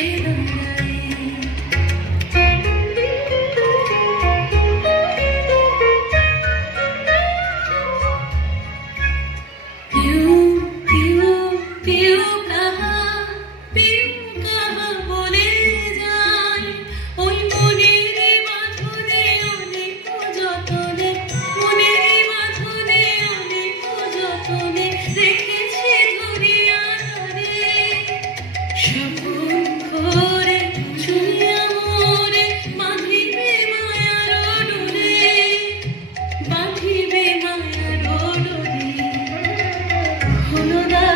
এসে দাঁড়ায়। পিউ পিউ পিউ কাহা বলে যায় ওই মনের বাঁধনে অনেক যতনে, মনের বাঁধনে অনেক যতনে রেখেছে ধরিয়া রে। স্বপন করে ছুঁয়া মোরে বাঁধিবে মায়ার ডোরে, বাঁধিবে মায়ার ডোরে। হলো না